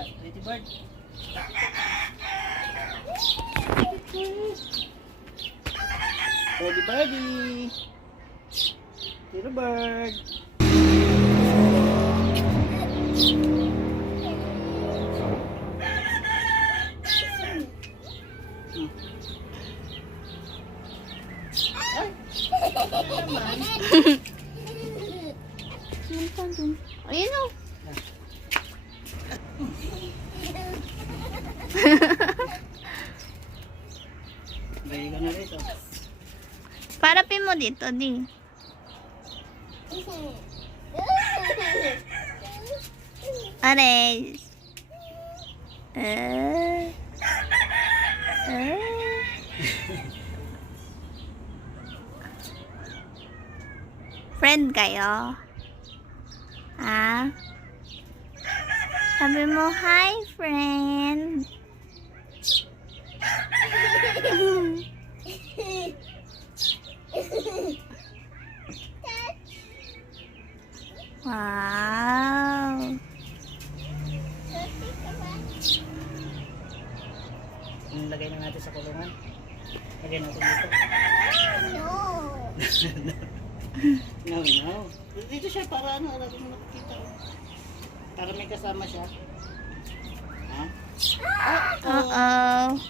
Pretty bird. Birdie birdie. Little bird. Ayun o. Balik ka na rito. Parapin mo dito, di. Ares. Friend kayo? Ah? Sabi mo, hi, friend. Wow. Lagay na natin sa kulungan. Lagay natin dito. No. No. Dito siya para ano, lagi mo nakikita. Para may kasama siya. Ha? Uh-oh.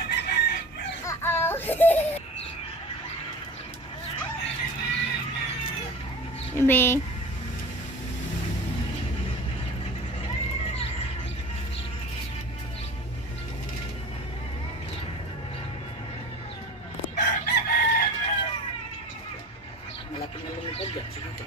Bebe. Malapit na lumipad dyan. Sige ka.